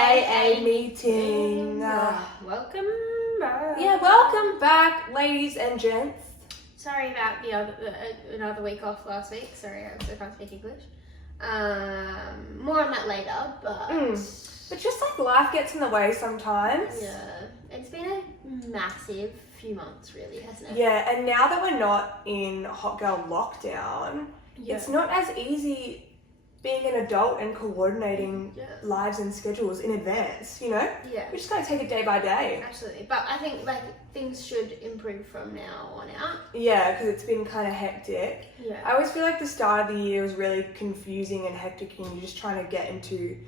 AA meeting. Welcome back. Yeah, welcome back, ladies and gents. Sorry about another week off last week. Sorry, I also can't speak English. More on that later, but... But just like life gets in the way sometimes. Yeah, it's been a massive few months really, hasn't it? Yeah, and now that we're not in hot girl lockdown, it's not as easy being an adult and coordinating lives and schedules in advance, you know? Yeah. We just gotta take it day by day. Absolutely. But I think like things should improve from now on out. Yeah, because it's been kind of hectic. Yeah. I always feel like the start of the year was really confusing and hectic and you're just trying to get into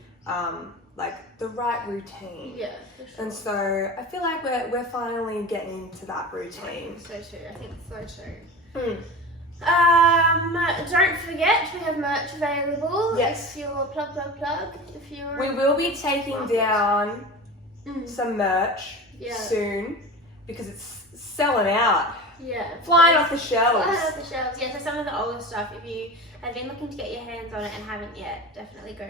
like the right routine. Yeah, for sure. And so I feel like we're finally getting into that routine. So too. I think so too. Don't forget we have merch available. Yes. If you're plug. If you're We will be taking down some merch soon because it's selling out. Yeah. Flying off the shelves. Flying off the shelves. Yeah, so some of the older stuff, if you have been looking to get your hands on it and haven't yet, definitely go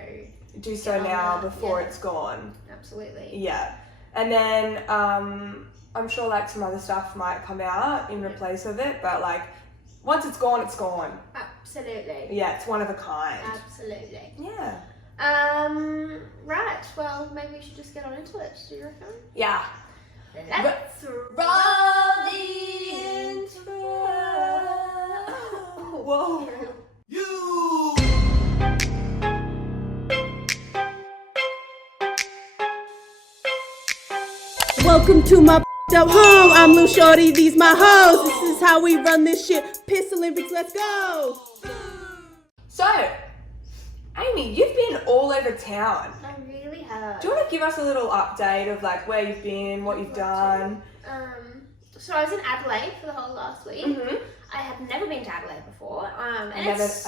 do so now before it's gone. Absolutely. Yeah. And then I'm sure like some other stuff might come out in replace of it, but like once it's gone, it's gone. Absolutely. Yeah, it's one of a kind. Absolutely. Yeah. Right. Well, maybe we should just get on into it. Do you reckon? Yeah. Let's roll the intro. Whoa. You. Welcome to my up home. I'm Lil Shorty, these my hoes. This is how we run this shit. Piss Olympics, let's go. So, Amy, you've been all over town. I really have. Do you want to give us a little update of like where you've been, what you've done? So I was in Adelaide for the whole last week. I have never been to Adelaide before. I've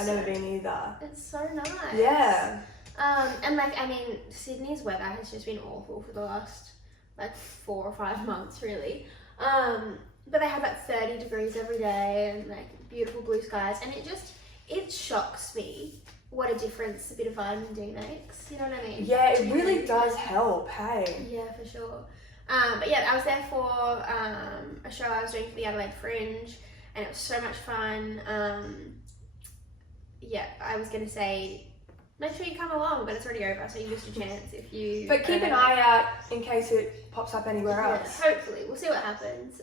never been either. It's so nice. Yeah. And like, I mean, Sydney's weather has just been awful for the last like 4 or 5 months really. But they have like 30 degrees every day and like beautiful blue skies, and it shocks me what a difference a bit of vitamin D makes. You know what I mean? Yeah, it really does help, hey. Yeah, for sure. But yeah, I was there for a show I was doing for the Adelaide Fringe, and it was so much fun. Yeah, I was gonna say, make sure you come along, but it's already over, so you missed your chance if you... But keep an eye out in case it pops up anywhere else. Hopefully, we'll see what happens.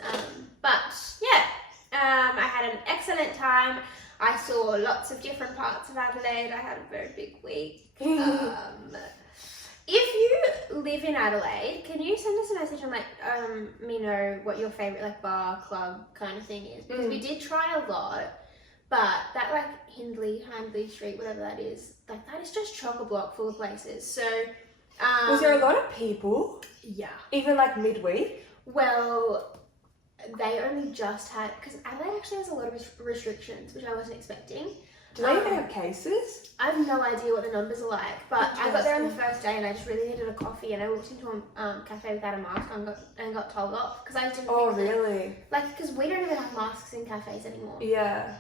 But yeah, I had an excellent time. I saw lots of different parts of Adelaide. I had a very big week. If you live in Adelaide, can you send us a message and let me know what your favourite like bar, club kind of thing is? Because we did try a lot, but that like Hindley Street, whatever that is just chock-a-block full of places. So was there a lot of people? Yeah. Even like midweek? Well, they only just had, because Adelaide actually has a lot of restrictions, which I wasn't expecting. Do they even have cases? I have no idea what the numbers are like, but I got there on the first day and I just really needed a coffee, and I walked into a cafe without a mask and got told off because I just didn't think really? Like, because we don't even have masks in cafes anymore. Yeah.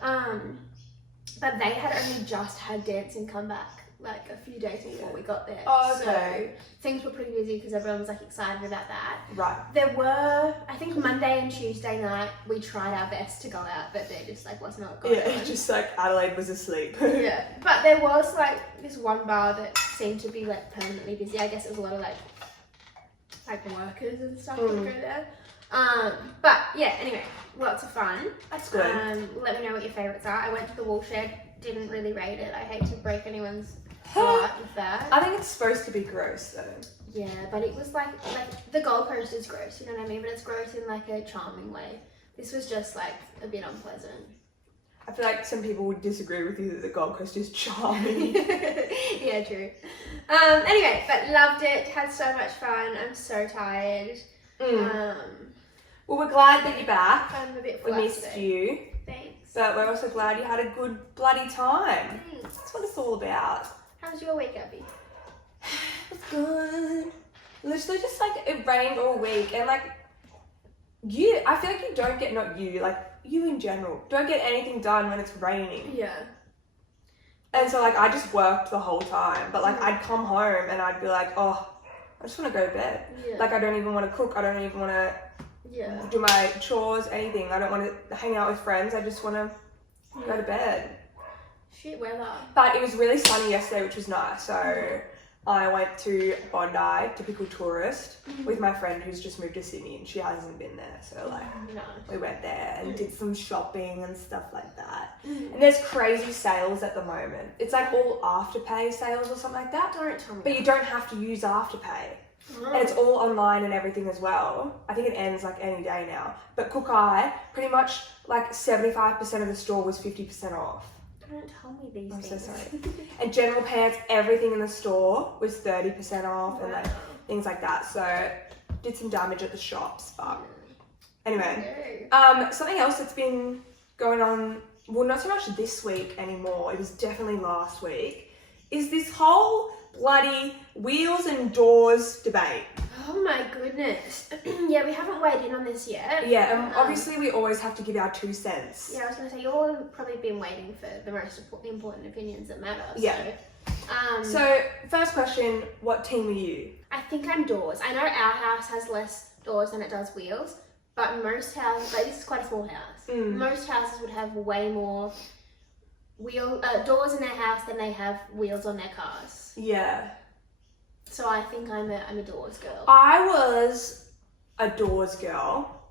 But they had only just had dancing come back like a few days before we got there. Oh, okay. So things were pretty busy because everyone was like excited about that. Right. There were, I think Monday and Tuesday night, we tried our best to go out, but there just like was not going on. Yeah, just like Adelaide was asleep. Yeah, but there was like this one bar that seemed to be like permanently busy. I guess it was a lot of like workers and stuff that would go there. But yeah, anyway, lots of fun. That's good. Let me know what your favourites are. I went to the Woolshed, didn't really rate it. I hate to break anyone's heart with that. I think it's supposed to be gross though. Yeah, but it was like the Gold Coast is gross, you know what I mean? But it's gross in like a charming way. This was just like a bit unpleasant. I feel like some people would disagree with you that the Gold Coast is charming. Yeah, true. Anyway, but loved it. Had so much fun. I'm so tired. Well, we're glad that you're back. I'm a bit We flat missed today. you. Thanks. But we're also glad you had a good bloody time. Thanks. That's what it's all about. How's your week, Abby? It was good. Literally just like it rained all week, and like I feel like you don't get, not you, like you in general, don't get anything done when it's raining. Yeah. And so like I just worked the whole time, but like I'd come home and I'd be like, oh, I just want to go to bed. Yeah. Like, I don't even want to cook. I don't even want to Yeah. do my chores, anything. I don't want to hang out with friends. I just want to go to bed. Shit weather. But it was really sunny yesterday, which was nice. So I went to Bondi, typical tourist, with my friend who's just moved to Sydney and she hasn't been there. So like we went there and did some shopping and stuff like that. And there's crazy sales at the moment. It's like all Afterpay sales or something like that. Don't tell me. But you don't have to use Afterpay. And it's all online and everything as well. I think it ends like any day now. But Cookai, pretty much like 75% of the store was 50% off. Don't tell me these I'm things. so sorry. And general pants, everything in the store was 30% off and like things like that. So did some damage at the shops, but anyway. Something else that's been going on, well, not so much this week anymore, it was definitely last week, is this whole bloody wheels and doors debate. Oh my goodness. Yeah, we haven't weighed in on this yet. Yeah, and obviously we always have to give our 2 cents. Yeah, I was going to say, you've all probably been waiting for the most important opinions that matter. Yeah. So, first question, what team are you? I think I'm doors. I know our house has less doors than it does wheels, but most houses, like this is quite a small house, most houses would have way more doors in their house than they have wheels on their cars. Yeah. So I think I'm a doors girl. I was a doors girl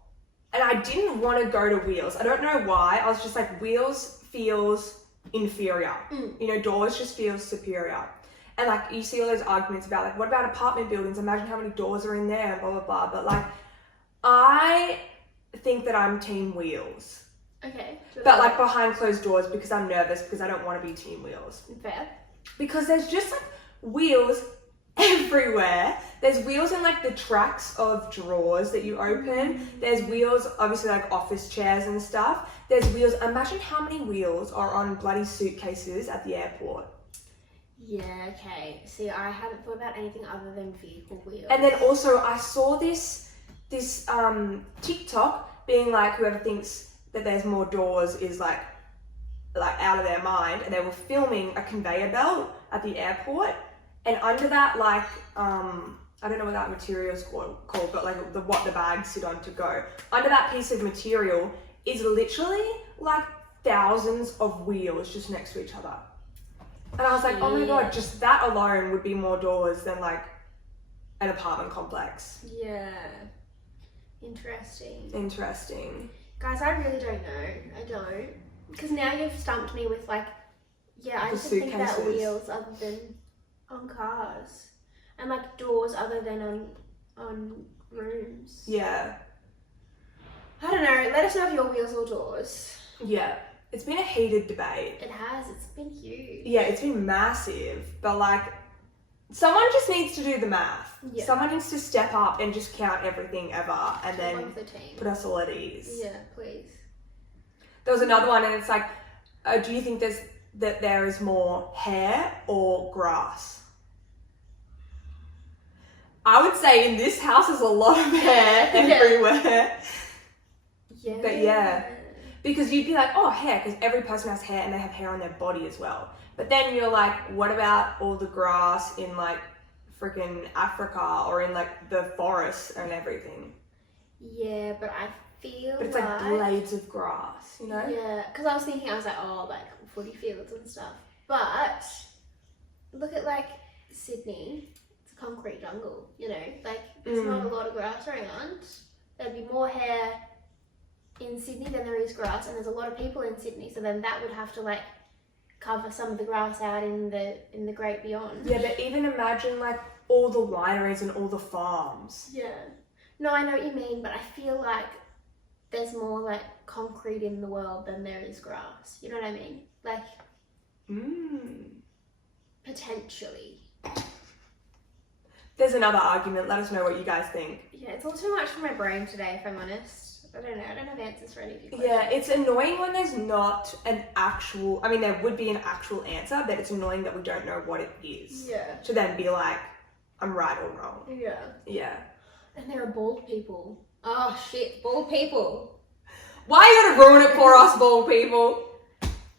and I didn't want to go to wheels. I don't know why. I was just like, wheels feels inferior. You know, doors just feels superior. And like, you see all those arguments about like, what about apartment buildings? Imagine how many doors are in there and blah, blah, blah. But like, I think that I'm team wheels. Okay. But like behind closed doors because I'm nervous because I don't want to be team wheels. Fair. Because there's just like wheels everywhere. There's wheels in like the tracks of drawers that you open. There's wheels, obviously like office chairs and stuff. There's wheels. Imagine how many wheels are on bloody suitcases at the airport. Yeah, okay. See, I haven't thought about anything other than vehicle wheels. And then also I saw this TikTok being like, whoever thinks that there's more doors is like out of their mind, and they were filming a conveyor belt at the airport, and under that, like I don't know what that material is called, but like what the bags sit on to go, under that piece of material is literally like thousands of wheels just next to each other. And I was like, oh my god, just that alone would be more doors than like an apartment complex. Yeah. Interesting. Guys, I really don't know. I don't. Because now you've stumped me with like, yeah, I The just think about suitcases. wheels other than on cars. And like doors other than on rooms. Yeah. I don't know. Let us know if your wheels or doors. Yeah. It's been a heated debate. It has. It's been huge. Yeah, it's been massive, but like, someone just needs to do the math. Yeah. Someone needs to step up and just count everything ever and One then of the team. put us all at ease. Yeah, please. There was another one and it's like, do you think that there is more hair or grass? I would say in this house there's a lot of hair everywhere. Yeah. But yeah. Because you'd be like, oh, hair, because every person has hair and they have hair on their body as well. But then you're like, what about all the grass in like freaking Africa or in like the forests and everything? Yeah, but I feel But it's like blades of grass, you know? Yeah, because I was thinking, I was like, oh, like footy fields and stuff. But look at like Sydney, it's a concrete jungle, you know? Like, there's not a lot of grass around. There'd be more hair in Sydney than there is grass, and there's a lot of people in Sydney, so then that would have to like cover some of the grass out in the great beyond. Yeah, but even imagine like all the wineries and all the farms. Yeah. No, I know what you mean, but I feel like there's more like concrete in the world than there is grass. You know what I mean? Like, potentially. There's another argument. Let us know what you guys think. Yeah, it's all too much for my brain today, if I'm honest. I don't know. I don't have answers for any of your questions. Yeah, it's annoying when there's not an actual, I mean, there would be an actual answer, but it's annoying that we don't know what it is. Yeah. To then be like, I'm right or wrong. Yeah. Yeah. And there are bald people. Oh shit, bald people. Why are you gonna ruin it for us, bald people?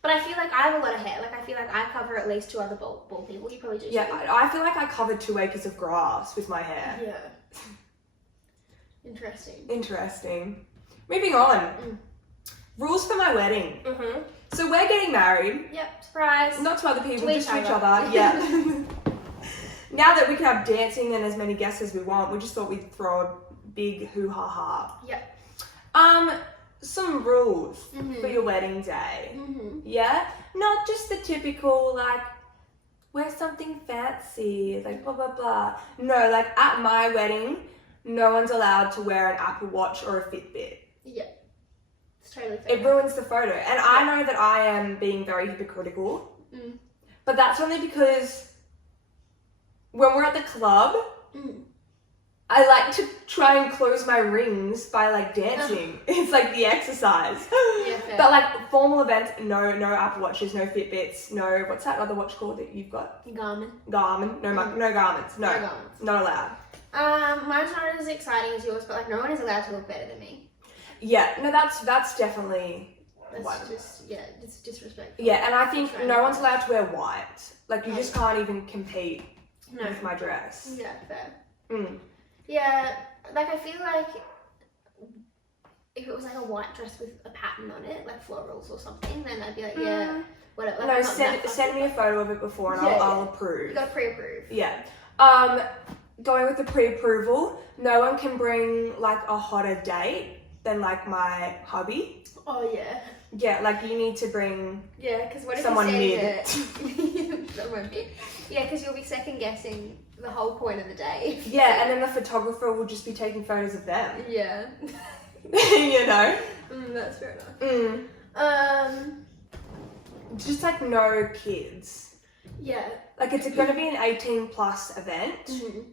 But I feel like I have a lot of hair. Like, I feel like I cover at least 2 other bald people. You probably do Yeah, too. I feel like I covered 2 acres of grass with my hair. Yeah. Interesting. Interesting. Moving on. Rules for my wedding. Mm-hmm. So we're getting married. Yep, surprise. Not to other people, To just to each each other. other. Yeah. Now that we can have dancing and as many guests as we want, we just thought we'd throw a big hoo-ha-ha. Yep. Some rules Mhm. for your wedding day. Mm-hmm. Yeah? Not just the typical, like, wear something fancy, like, blah, blah, blah. No, like, at my wedding, no one's allowed to wear an Apple Watch or a Fitbit. Yep. It's totally fair. It ruins the photo. And I know that I am being very hypocritical, but that's only because when we're at the club, I like to try and close my rings by like dancing. It's like the exercise. Yeah, fair. But like formal events, no Apple Watches, no Fitbits, no, what's that other watch called that you've got? Garmin. Garmin. No garments. No, garments. not allowed. Mine's not as exciting as yours, but like no one is allowed to look better than me. Yeah, no, that's definitely That's one. just, yeah, it's disrespectful. Yeah, and I think That's right. no one's allowed to wear white. Like you just can't even compete No. with my dress. Yeah, fair. Mm. Yeah, like I feel like if it was like a white dress with a pattern on it, like florals or something, then I'd be like, yeah, whatever. Like, No, I'm not that send me a photo of it before and Yeah, I'll yeah. approve. You gotta pre-approve. Yeah. Going with the pre-approval, no one can bring like a hotter date than like my hubby. Oh yeah. Yeah, like you need to bring Yeah, because what if someone you mid. Someone mid. Yeah, because you'll be second guessing the whole point of the day. Yeah, and then the photographer will just be taking photos of them. Yeah. You know? That's fair enough. Just like no kids. Yeah. Like it's going to be an 18 plus event. Mhm.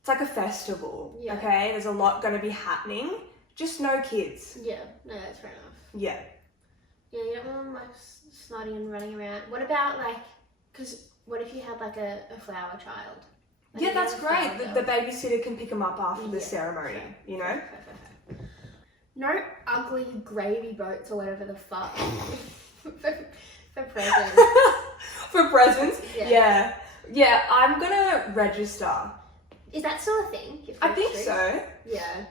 It's like a festival. Yeah. Okay, there's a lot going to be happening. Just no kids. Yeah. No, that's fair enough. Yeah. Yeah, you don't want them like snotty and running around. What about like, because what if you had like a flower child? Like, Yeah, if you that's had a flower great. girl. The babysitter can pick them up after the Yeah. ceremony, you know? Fair. No ugly gravy boats or whatever the fuck. for presents. For presents? Yeah. Yeah, I'm gonna register. Is that still a thing? If I you're think strict? so. Yeah.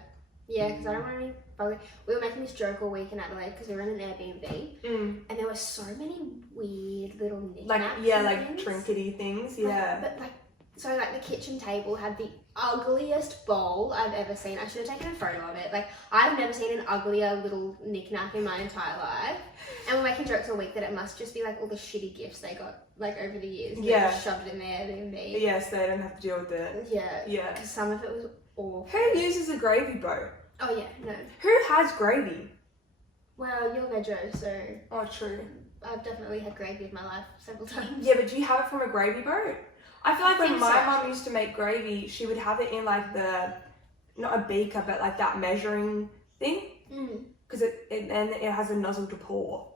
Yeah, because I don't want any buggy. We were making this joke all week in Adelaide because we were in an Airbnb and there were so many weird little knickknacks. Like, yeah, and like things. trinkety things, Like, yeah. but like, so like the kitchen table had the ugliest bowl I've ever seen. I should have taken a photo of it. Like, I've never seen an uglier little knickknack in my entire life. And we're making jokes all week that it must just be like all the shitty gifts they got like over the years. And they Yeah. just shoved it in their Airbnb. Yes, they don't have to deal with it. Yeah. Yeah. Because some of it was awful. Who uses a gravy boat? Oh yeah, no. Who has gravy? Well, you're veggie, so Oh, true. I've definitely had gravy in my life several times. Yeah, but do you have it from a gravy boat? I feel like when think my so. mum used to make gravy, she would have it in like not a beaker, but like that measuring thing. Because and it has a nozzle to pour.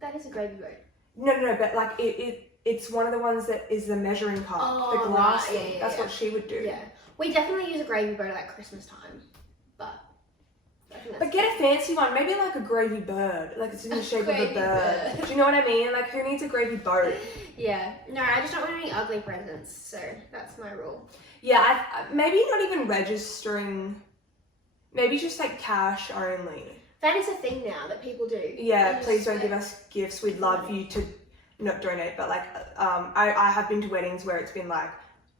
That is a gravy boat. No, but like it's one of the ones that is the measuring cup, Oh, the glass right, thing. yeah, That's yeah. what she would do. Yeah. We definitely use a gravy boat at like Christmas time. But I think that's But get a fancy one, maybe like a gravy bird, like it's in the shape of a Gravy bird. bird. Do you know what I mean? Like who needs a gravy boat? Yeah. No, I just don't want any ugly presents, so that's my rule. Yeah, I maybe not even registering. Maybe just like cash only. That is a thing now that people do. Yeah, They please just, don't like, give us gifts. We'd love you to not donate, but like I have been to weddings where it's been like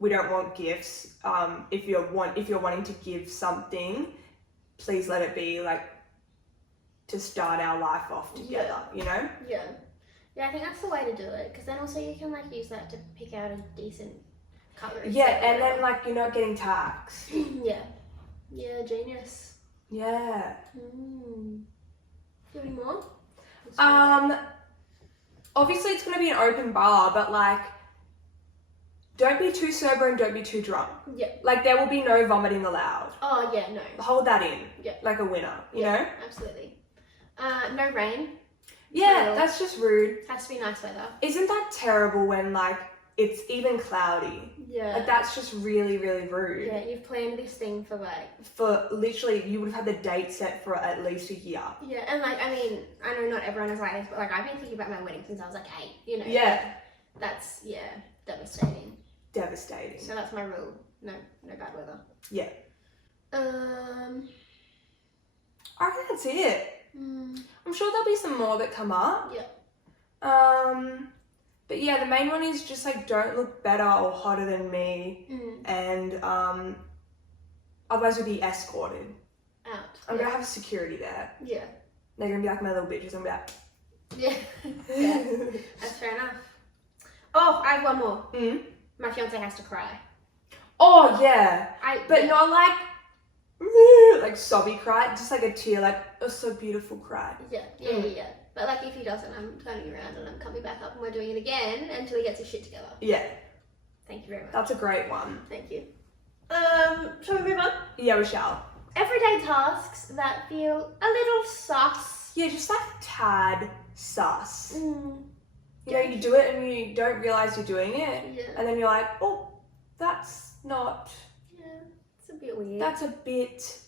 we don't want gifts. If you're wanting to give something, please let it be like to start our life off together. You know? Yeah. Yeah, I think that's the way to do it, because then also you can like use that to pick out a decent cutlery. Yeah, set or and then whatever. like you're not getting taxed. Yeah. Yeah, genius. Yeah. Do you have any more? Obviously it's gonna be an open bar, but like don't be too sober and don't be too drunk. Yeah. Like there will be no vomiting allowed. Oh, yeah, no. Hold that in. Yeah. Like a winner, you Yeah, know? absolutely. No rain. Yeah, No. that's just rude. Has to be nice weather. Isn't that terrible when like it's even cloudy. Yeah. Like, that's just really, really rude. Yeah, you've planned this thing for like... For literally, you would have had the date set for at least a year. Yeah, and like, I mean, I know not everyone is like this, but like, I've been thinking about my wedding since I was like 8, you know? Yeah. That's, devastating. Devastating. So that's my rule. No bad weather. Yeah. Mm. I reckon that's it. I'm sure there'll be some more that come up. Yeah. But yeah, the main one is just like, don't look better or hotter than me, and otherwise you'll be escorted. Out. I'm gonna have security there. Yeah. They're gonna be like my little bitches. I'm gonna be Yeah. Yeah. That's fair enough. Oh, I have one more. like, My fiance has to cry. oh yeah, but not like sobby cry, just like a tear, like a so beautiful cry. Yeah. But like, if he doesn't, I'm turning around and I'm coming back up and we're doing it again until he gets his shit together. Yeah, Thank you very much. that's a great one. Thank you. Shall we move on? Yeah, we shall. Everyday tasks that feel a little sus. Yeah, just like a tad sus. Mm. You know, you do it and you don't realise you're doing it, Yeah. and then you're like, oh, that's not. Yeah. It's a bit weird. That's a bit.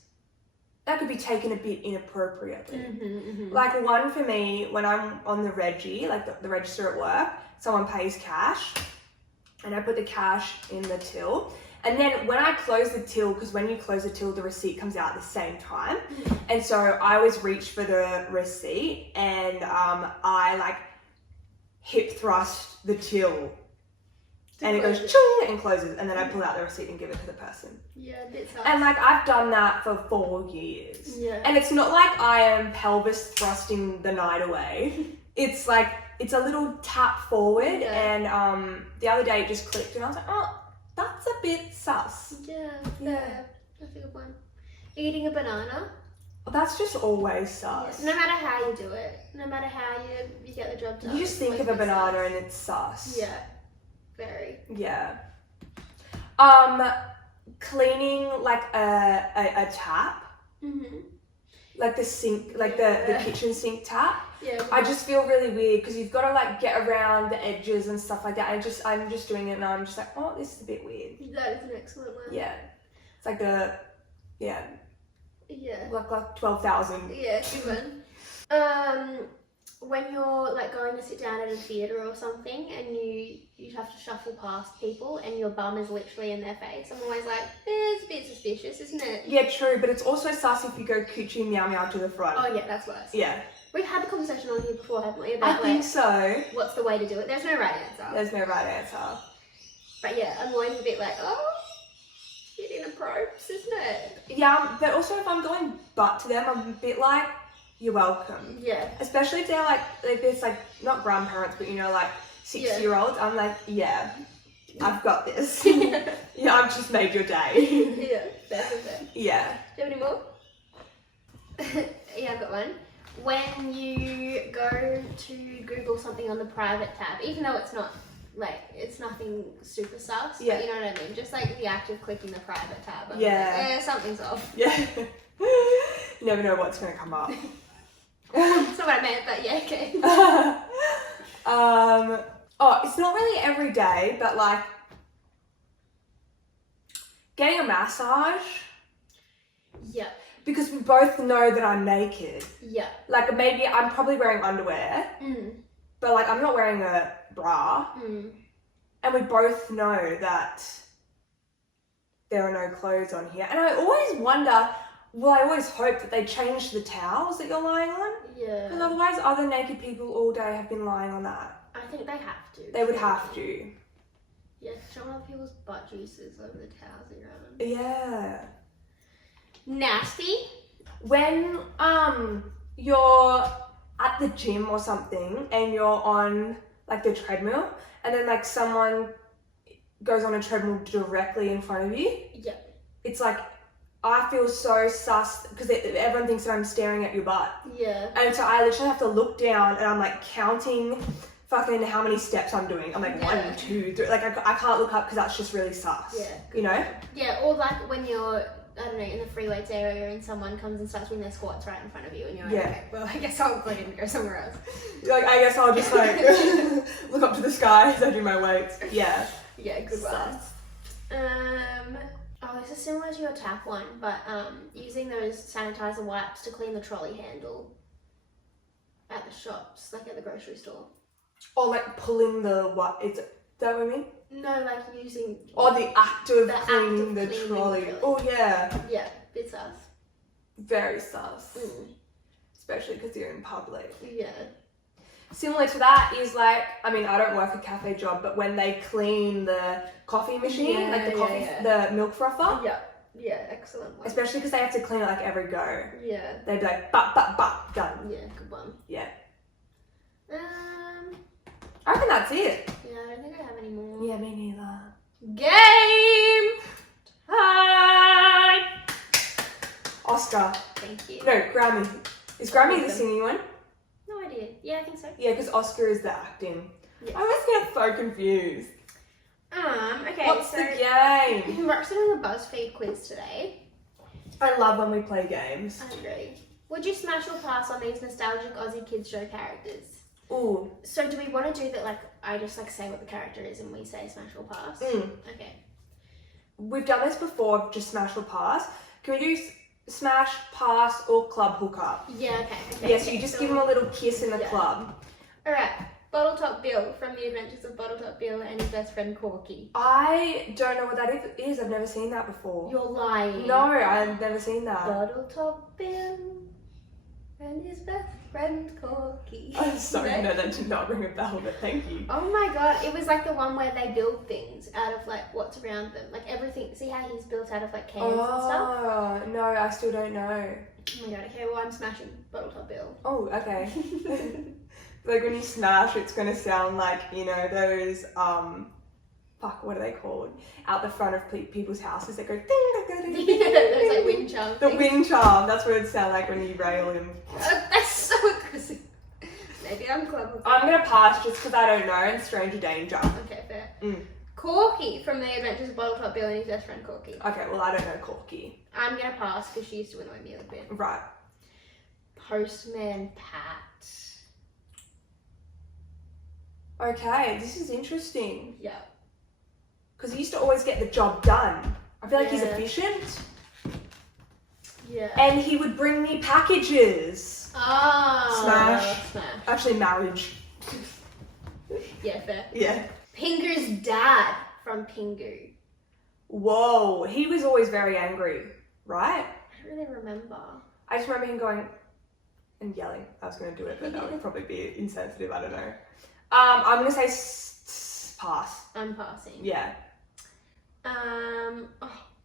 That could be taken a bit inappropriately. Mm-hmm. Like one for me, when I'm on the Reggie, like the register at work, someone pays cash, and I put the cash in the till. And then when I close the till, because when you close the till, the receipt comes out at the same time. And so I always reach for the receipt, and I like hip thrust the till. And it goes chung and closes, and then I pull out the receipt and give it to the person. Yeah, a bit sus. And like I've done that for 4 years. Yeah. And it's not like I am pelvis thrusting the night away. It's like, it's a little tap forward, and the other day it just clicked and I was like, oh, that's a bit sus. Yeah. Yeah. That's a good one. Eating a banana. Well, that's just always sus. No matter how you do it, no matter how you get the job done. You just it's think of a always banana sus. and it's sus. Yeah. Very. Yeah. Cleaning like a tap, like the sink, like the kitchen sink tap. Yeah. I just feel really weird because you've got to like get around the edges and stuff like that. I'm just doing it and I'm just like, oh, this is a bit weird. That is an excellent one. Yeah. It's like Yeah. like 12,000. Yeah, good one. When you're like going to sit down at a theatre or something and you have to shuffle past people and your bum is literally in their face, I'm always like, it's a bit suspicious, isn't it? Yeah, true, but it's also sus if you go coochie meow meow to the front. Oh yeah, that's worse. Yeah. We've had the conversation on here before, haven't we? I About think like, so. what's the way to do it? There's no right answer. There's no right answer. But yeah, I'm always a bit like, oh, bit inappropriate, isn't it? Yeah, but also if I'm going butt to them, I'm a bit like, you're welcome. Yeah. Especially if they're like there's like, not grandparents, but you know, like 60-year-olds. I'm like, yeah, I've got this. Yeah, I've just made your day. Yeah, that's. Yeah. Do you have any more? Yeah, I've got one. When you go to Google something on the private tab, even though it's not like, it's nothing super sus, Yeah. but you know what I mean? Just like the act of clicking the private tab. I'm Yeah. like, something's off. Yeah. You never know what's going to come up. That's not what I meant, but yeah, okay. It's not really every day, but like getting a massage, Yeah. because we both know that I'm naked. Yeah. Like maybe I'm probably wearing underwear, but like I'm not wearing a bra, and we both know that there are no clothes on here. And I always wonder, well, I always hope that they change the towels that you're lying on. Yeah. Because otherwise other naked people all day have been lying on that. I think they have to. They would have to. Yeah, showing off people's butt juices over the towels that you're on. Yeah. Nasty. When you're at the gym or something and you're on like the treadmill and then like someone goes on a treadmill directly in front of you. Yeah. It's like, I feel so sus because everyone thinks that I'm staring at your butt. Yeah. And so I literally have to look down and I'm like counting fucking how many steps I'm doing. I'm like 1, 2, 3. Like I can't look up because that's just really sus. Yeah. You know? Yeah, or like when you're I don't know, in the free weights area and someone comes and starts doing their squats right in front of you and you're like, Yeah. okay, well, I guess I'll go and go somewhere else. Like, I guess I'll just like look up to the sky as I do my weights. Yeah. Yeah, good one. Sus. Oh, this is similar to your tap one, but using those sanitizer wipes to clean the trolley handle at the shops, like at the grocery store. Or like pulling the what? Is that what I mean? No, like using. Or the act of The act cleaning of the cleaning trolley. the trolley. Oh yeah. Yeah, it's us. Very sus. Mm. Especially because you're in public. Yeah. Similar to that is like, I mean, I don't work a cafe job, but when they clean the coffee machine, Yeah, like the coffee, yeah. the milk frother, Yeah. Yeah, excellent one. especially because they have to clean it like every go. Yeah. They'd be like, bap, done. Yeah, good one. Yeah. I I reckon that's it. Yeah, I don't think I have any more. Yeah, me neither. Game time! Oscar. Thank you. No, Grammy. Is Grammy the Awesome. singing one? No idea. Yeah, I think so. Yeah, because Oscar is the acting. Yes. I always get so confused. Okay, What's so the game? we're actually doing a BuzzFeed quiz today. I love when we play games. I agree. Would you smash or pass on these nostalgic Aussie kids show characters? Ooh. So do we want to do that, like, I just, like, say what the character is and we say smash or pass? Okay. We've done this before, just smash or pass. Can we do smash, pass, or club hookup? Yeah, okay. Yeah, so you just give them a little kiss in the Yeah. club. Alright, Bottletop Bill from The Adventures of Bottletop Bill and his best friend Corky. I don't know what that is. I've never seen that before. You're lying. No, I've never seen that. Bottletop Bill and his best friend Corky. I'm sorry, No? no, that did not ring a bell, but thank you. Oh my god, it was like the one where they build things out of like what's around them. Like everything, see how he's built out of like cans and stuff? Oh, no, I still don't know. Oh my god, okay, well I'm smashing Bottletop Bill. Oh, okay. Like when you smash, it's gonna sound like, you know, those, fuck, what are they called? Out the front of people's houses that go ding, ding, ding, ding, ding, Those like ding. wind charm The things. wind charm, that's what it sound like when you rail him. That's so aggressive. Maybe I'm clever. I'm gonna pass just because I don't know, and stranger danger. Okay, fair. Mm. Corky from The Adventures of Bottletop Bill and his best friend Corky. Okay, well, I don't know Corky. I'm gonna pass because she used to annoy me a little bit. Right. Postman Pat. Okay, this is interesting. Yeah. Because he used to always get the job done. I feel like he's Yeah. efficient. Yeah. And he would bring me packages. Oh. Smash. Smash. Actually, marriage. Yeah, fair. Yeah. Pingu's dad from Pingu. Whoa, he was always very angry, right? I don't really remember. I just remember him going and yelling. I was going to do it, but that would probably be insensitive. I don't know. I'm going to say pass. I'm passing. Yeah.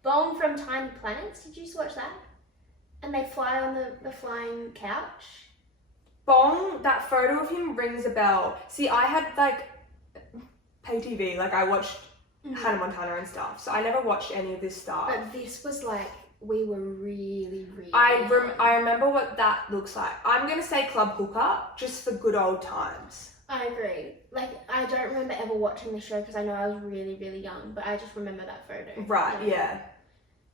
Bong from Tiny Planets. Did you just watch that? And they fly on the flying couch. Bong, that photo of him rings a bell. See, I had like pay TV, like I watched Hannah Montana and stuff, so I never watched any of this stuff. But this was like, we were really I young. remember what that looks like. I'm going to say club hookup, just for good old times. I agree. Like, I don't remember ever watching the show because I know I was really, really young, but I just remember that photo. Right, yeah.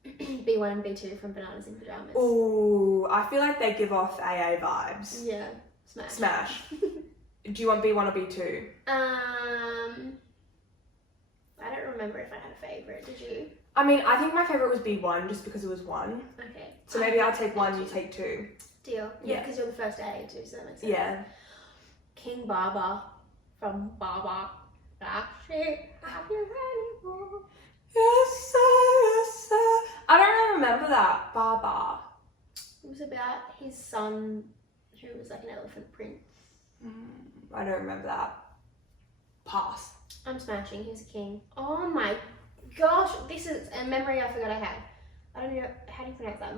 B1 and B2 from Bananas in Pajamas. Ooh, I feel like they give off AA vibes. Yeah. Smash. Smash. Do you want B1 or B2? I don't remember if I had a favourite. Did you? I mean, I think my favourite was B1 just because it was 1. Okay. So maybe I'll take 1, you take 2. Deal. Yeah. Because you're the first to AA too, so that makes sense. Yeah. King Baba from Baba. Actually, have you ready for? Yes, sir, yes, sir. I don't really remember that. Baba. It was about his son who was like an elephant prince. I don't remember that. Pass. I'm smashing. He's a king. Oh my gosh, this is a memory I forgot I had. I don't know how do you pronounce that.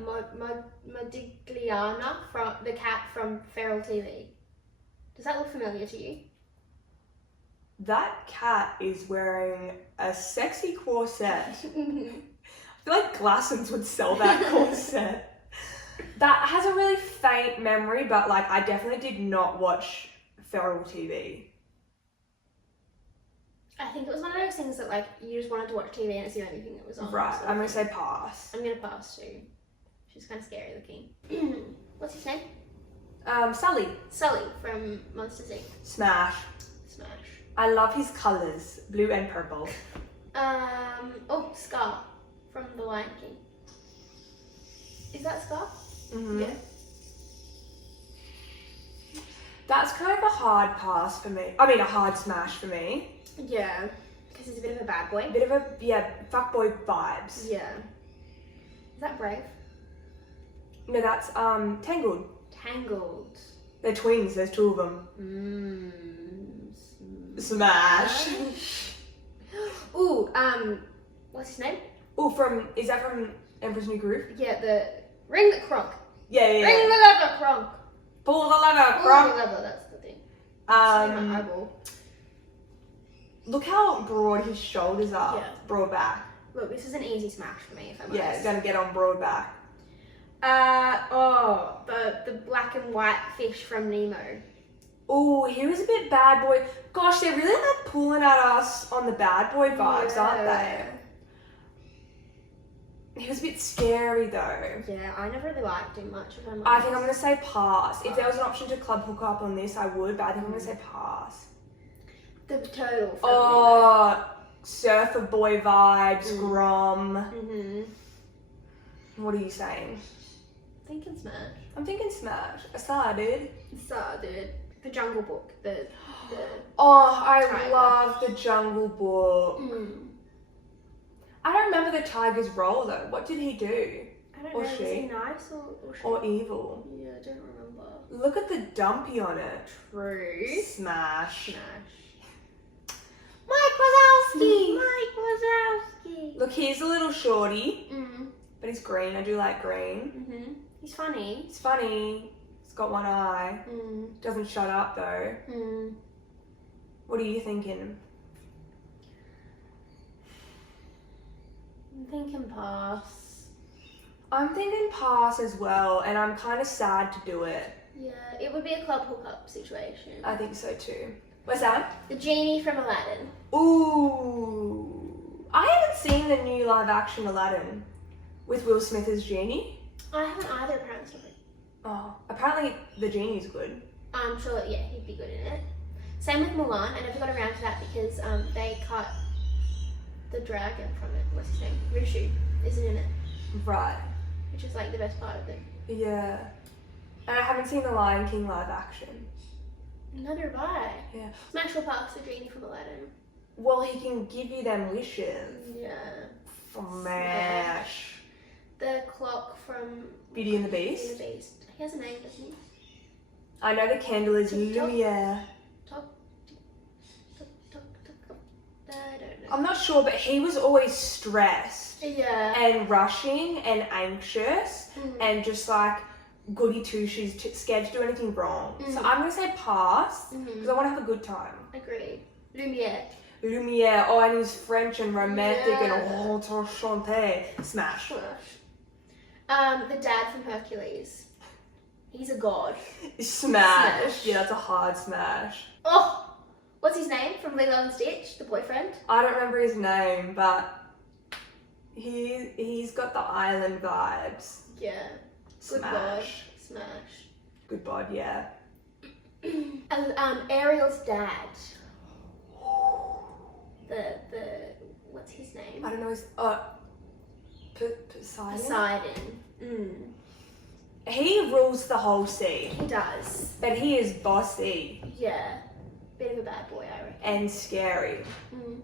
Modigliana from the cat from Feral TV. Does that look familiar to you? That cat is wearing a sexy corset. I feel like Glassons would sell that corset. That has a really faint memory, but like I definitely did not watch Feral TV. I think it was one of those things that like you just wanted to watch TV and it's the only thing that was on. Right, so I'm gonna say pass. I'm gonna pass too. She's kind of scary looking. What's his name? Sully. Sully from Monsters Inc. Smash. Smash. I love his colours, blue and purple. Oh, Scar from The Lion King. Is that Scar? Mm-hmm. Yeah. That's kind of a hard pass for me. I mean, a hard smash for me. Yeah, because he's a bit of a bad boy. A bit of a, fuckboy vibes. Yeah. Is that Brave? No, that's, Tangled. Tangled. They're twins, there's two of them. Smash. Ooh, what's his name? Oh, is that from Emperor's New Groove? Yeah, the Ring the Kronk. Yeah. Ring the lever, Kronk. Pull the lever, Pull Kronk. the lever, that's the thing. My eyeball. Look how broad his shoulders are. Yeah. Broad back. Look, this is an easy smash for me, if I'm Yeah, honest. gonna get on broad back. The black and white fish from Nemo. Oh, he was a bit bad boy. Gosh, they're really like pulling at us on the bad boy vibes, aren't they? He was a bit scary though. Yeah, I never really liked him much, if I'm honest. I think I'm gonna say pass. If there was an option to club hook up on this, I would, but I think I'm gonna say pass. The turtle from Oh, surfer boy vibes, Grom. Nemo. What are you saying? Thinking Smash. I'm thinking smash. Aside, dude. So, dude. The Jungle Book. The Oh, I Tiger. love the Jungle Book. I don't remember the tiger's role though. What did he do? I don't Or know, was she. he nice or she? Or evil? Yeah, I don't remember. Look at the dumpy on it. True. Smash. Smash. Mike Wazowski. Mike Wazowski. Look, here's a little shorty, Mm. but he's green. I do like green. He's funny. It's funny. He's got one eye. Mm. Doesn't shut up though. Mm. What are you thinking? I'm thinking pass. I'm thinking pass as well, and I'm kind of sad to do it. Yeah, it would be a club hookup situation. I think so too. What's that? The genie from Aladdin. Ooh. I haven't seen the new live action Aladdin with Will Smith as Genie. I haven't either, apparently. Oh, apparently the Genie's good. I'm sure, yeah, he'd be good in it. Same with Mulan. I never got around to that because they cut the dragon from it. What's his name? Mushu isn't in it, Right. which is like the best part of it. Yeah. And I haven't seen the Lion King live action. Neither have I. Yeah. Smash or pass the genie from Aladdin. Well, he can give you them wishes. Yeah. Smash. The clock from Beauty and the Beauty Beast. and the Beast. He has a name, doesn't he? I know the candle is Tick tock. Lumiere. Talk. I don't know. I'm not sure, but he was always stressed Yeah. and rushing and anxious Mm. and just like goody two shoes, scared to do anything wrong. So Mhm. I'm gonna say pass because Mhm. I want to have a good time. Agreed. Lumiere. Lumiere, oh, and he's French and romantic Yeah. and oh, enchanté. Smash. Smash. The dad from Hercules. He's a god. Smash. Smash. Yeah, that's a hard smash. Oh! What's his name from Lilo and Stitch? The boyfriend? I don't remember his name, but he's got the island vibes. Yeah. Good bod. Smash. Smash. Good bod, yeah. Ariel's dad. The what's his name? I don't know his Poseidon. Poseidon. Mm. He rules the whole sea, He does. but he is bossy Yeah. Bit of a bad boy, I reckon. and scary. Mm.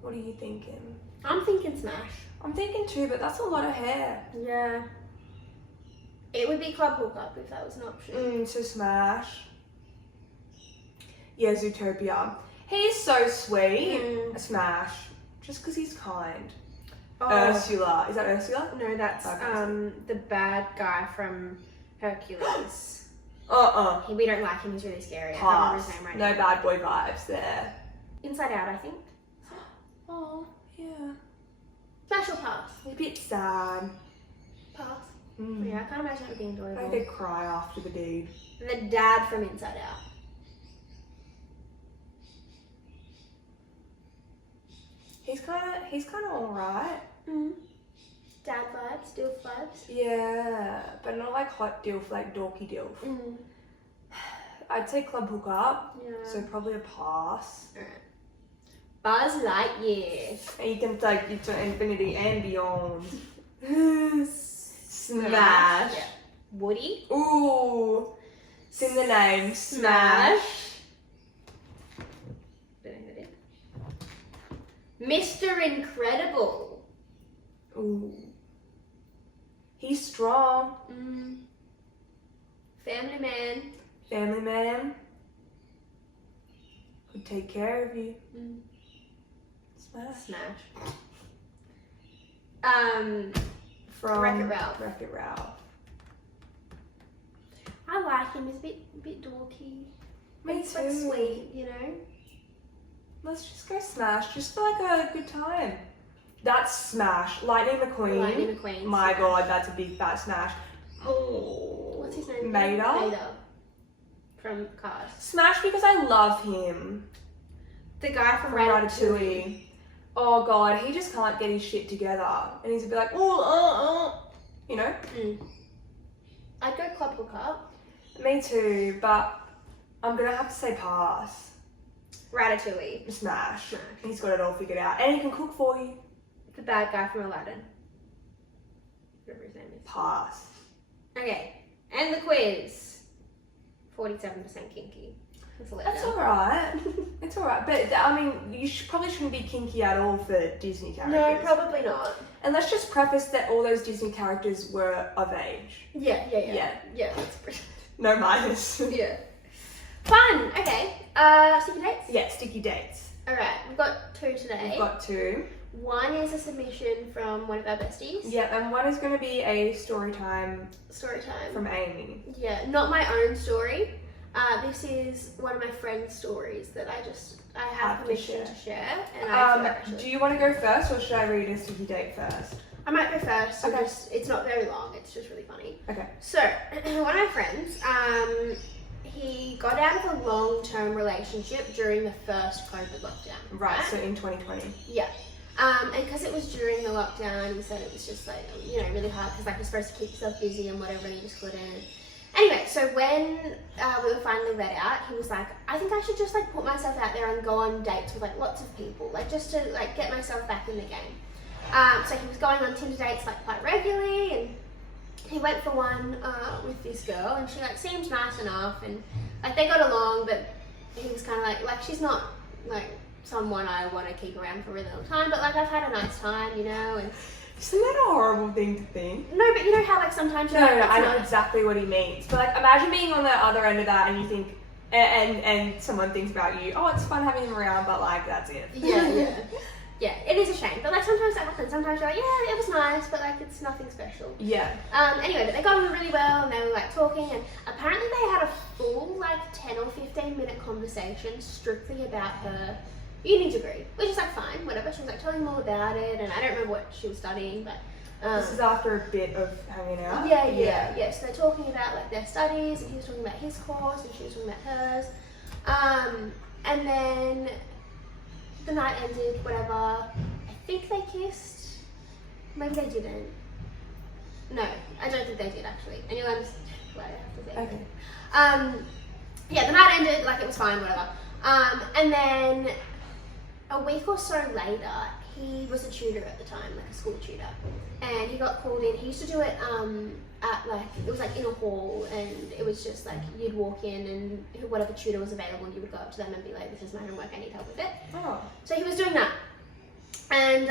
What are you thinking? I'm thinking Smash. I'm thinking too, but that's a lot of hair. Yeah. It would be club hookup if that was an option. So smash. Yeah, Zootopia. He's so sweet. Mm. A smash. Just because he's kind. Oh. Ursula. Is that Ursula? No, that's Okay. the bad guy from Hercules. We We don't like him, he's really scary. I can't remember Pass. his name right No now. bad boy vibes there. Inside Out, I think. Oh, yeah. Smash or pass? A bit sad. Pass. Mm. Yeah, I can't imagine it would be I enjoyable. think they'd cry after the deed. The dad from Inside Out. He's kind of alright. Dad vibes, dilf vibes. Yeah, but not like hot dilf, like dorky dilf. I'd say club hookup, Yeah. so probably a pass. Alright. Buzz Lightyear. And you can take it to infinity and beyond. Smash. Yeah. Woody. Ooh, it's in the name. Smash. Smash. Mr. Incredible. Ooh, he's strong. Family man. Family man. Could take care of you. Smash. Smash. From Wreck-It Ralph. Wreck-It Ralph. I like him. He's a bit dorky. Me He's too. like sweet, you know. Let's just go Smash, just for like a good time. That's Smash. Lightning McQueen. Lightning McQueen. My Smash. god, that's a big fat Smash. Oh. What's his name? Mater. Mater. From Cars. Smash because I love him. The guy from From Ratatouille. Ratatouille. Oh god, he just can't get his shit together. And he's a bit like, you know? I'd go club hookup. Me too, but I'm gonna have to say pass. Ratatouille. Smash. Smash. He's got it all figured out. And he can cook for you. The bad guy from Aladdin. Whatever his name is. Pass. Okay. And the quiz. 47% kinky. That's a letdown. That's alright. It's alright. But I mean, you probably shouldn't be kinky at all for Disney characters. No, probably not. And let's just preface that all those Disney characters were of age. Yeah, that's pretty. No minus. Yeah. Fun. Okay. Sticky dates? Yeah, sticky dates. Alright, we've got 2 today. We've got 2. One is a submission from one of our besties. Yeah, and one is going to be a story time Story time. from Amy. Yeah, not my own story. This is one of my friend's stories that I have permission to share. And Do you want to go first, or should I read a sticky date first? I might go first. So Okay. it's not very long. It's just really funny. Okay. So one of my friends, he got out of a long-term relationship during the first COVID lockdown. Right, so in 2020. Yeah. And because it was during the lockdown, he said it was just like, you know, really hard because like you're supposed to keep yourself busy and whatever, and you just couldn't. Anyway, so when we were finally let out, he was like, I think I should just like put myself out there and go on dates with like lots of people, like just to like get myself back in the game. So he was going on Tinder dates like quite regularly, and he went for one with this girl, and she like seemed nice enough, and like they got along, but he was kind of like she's not like someone I want to keep around for a really long time, but like I've had a nice time, you know. And isn't that a horrible thing to think? no, but you know how like sometimes No, I know exactly what he means. But like, imagine being on the other end of that, and you think, and someone thinks about you. Oh, it's fun having him around, but like that's it. Yeah, it is a shame, but like sometimes that happens. Sometimes you're like, yeah, it was nice, but like it's nothing special. Yeah. Anyway, but they got on really well, and they were like talking, and apparently they had a full like 10 or 15 minute conversation strictly about her uni degree, which is like fine, whatever. She was like telling them all about it, and I don't remember what she was studying, but This is after a bit of hanging out. yeah. So they're talking about like their studies, and he was talking about his course, and she was talking about hers. And then the night ended, whatever. I think they kissed. Maybe they didn't. No, I don't think they did actually. And you'll understand why I have to say. Okay. Yeah, the night ended, like it was fine, whatever. And then a week or so later, he was a tutor at the time, like a school tutor, and he got called in. He used to do it at like, it was like in a hall, and it was just like you'd walk in and whatever tutor was available, you would go up to them and be like, this is my homework, I need help with it. Oh. So he was doing that, and